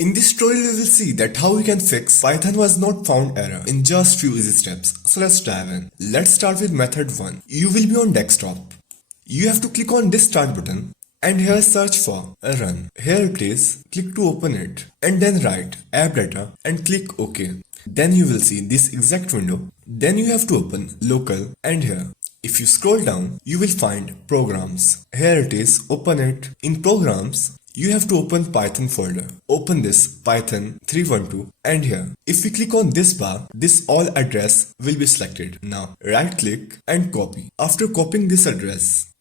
In this tutorial, you will see that how we can fix Python was not found error in just few easy steps. So let's dive in. Let's start with method 1. You will be on desktop. You have to click on this start button and here search for run. Here it is. Click to open it and then write app data and click OK. Then you will see this exact window. Then you have to open local and here. If you scroll down, you will find programs. Here it is. Open it. In programs, you have to open Python folder. Open this Python 312 and here. If we click on this bar, this all address will be selected. Now right click and copy. After copying this address,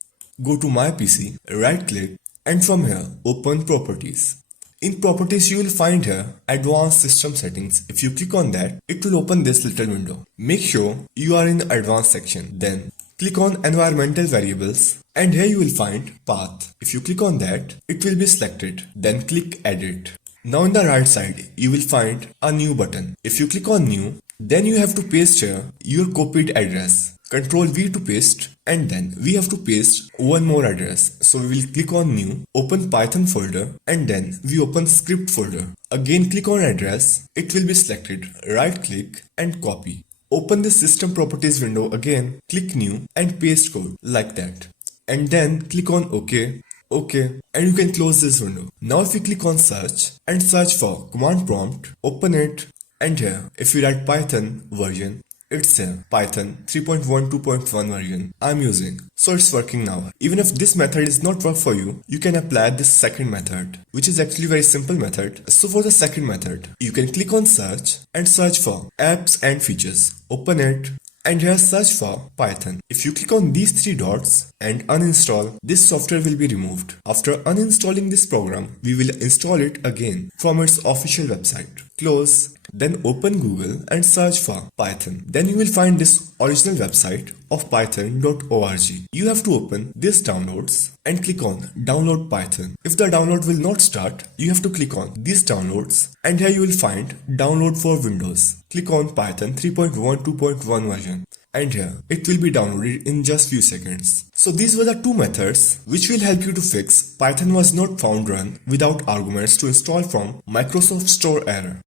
go to my PC, right click and from here open properties. In properties you will find here advanced system settings. If you click on that, it will open this little window. Make sure you are in the advanced section. Then click on environmental variables and here you will find path. If you click on that, it will be selected. Then click edit. Now on the right side, you will find a new button. If you click on new, then you have to paste here your copied address. Ctrl V to paste and then we have to paste one more address. So we will click on new, open Python folder and then we open script folder. Again click on address, it will be selected. Right click and copy. Open the system properties window again, click new and paste code like that. And then click on OK, and you can close this window. Now if you click on search and search for command prompt, open it and here if you write Python version, it's here Python 3.12.1 version I'm using. So it's working now. Even if this method is not work for you, you can apply this second method, which is actually very simple method. So for the second method, you can click on search and search for apps and features. Open it and here search for Python. If you click on these three dots and uninstall, this software will be removed. After uninstalling this program, we will install it again from its official website. Close. Then open Google and search for Python. Then you will find this original website of python.org. You have to open this downloads and click on download Python. If the download will not start, you have to click on these downloads and here you will find download for Windows. Click on Python 3.12.1 version. And here it will be downloaded in just few seconds. So these were the two methods which will help you to fix Python was not found run without arguments to install from Microsoft Store error.